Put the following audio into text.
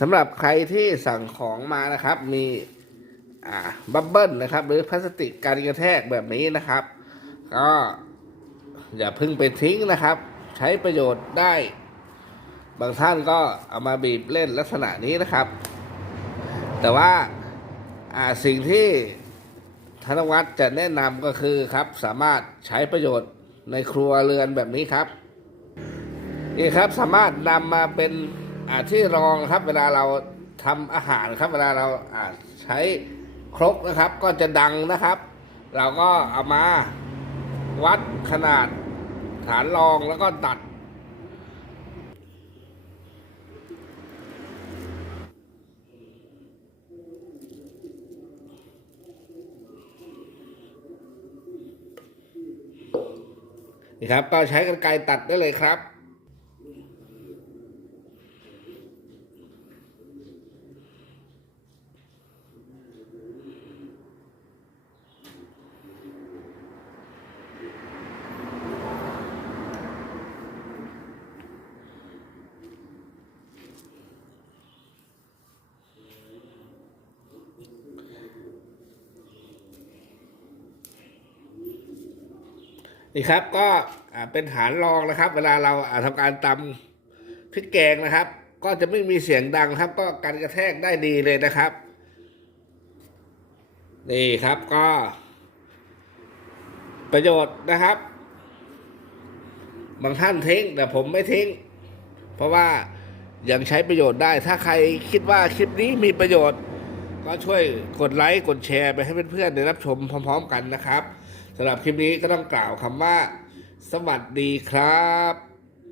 สำหรับใครที่สั่งของมานะครับ มีอ่าบับเบิ้ลนะครับ หรือพลาสติกการกระแทกแบบนี้นะครับ ก็อย่าพึ่งไปทิ้งนะครับ ใช้ประโยชน์ได้ บางท่านก็เอามาบีบเล่นลักษณะนี้นะครับ แต่ว่าอ่าสิ่งที่ธนวัฒน์จะแนะนำก็คือครับ สามารถใช้ประโยชน์ในครัวเรือนแบบนี้ครับ นี่ครับสามารถนำมาเป็น อ่าที่รองครับเวลาเราทำอาหารครับเวลาเราอ่าใช้ครกนะครับ ก็จะดังนะครับ เราก็เอามาวัดขนาดฐานรองแล้วก็ตัดนี่ครับก็ใช้กรรไกรตัดได้เลยครับ นี่ครับก็เป็นฐานรองนะครับ เวลาเราอ่าทำการตำพริกแกงนะครับ ก็จะไม่มีเสียงดังครับ ก็การกระแทกได้ดีเลยนะครับ นี่ครับก็ ประโยชน์นะครับ บางท่านทิ้งแต่ผมไม่ทิ้ง เพราะว่ายังใช้ประโยชน์ได้ ถ้าใครคิดว่าคลิปนี้มีประโยชน์ ก็ช่วยกดไลค์กดแชร์ไปให้เพื่อนๆได้รับชมพร้อม ๆ กันนะครับ สำหรับคลิปนี้ก็ต้องกล่าวคำว่า สวัสดีครับ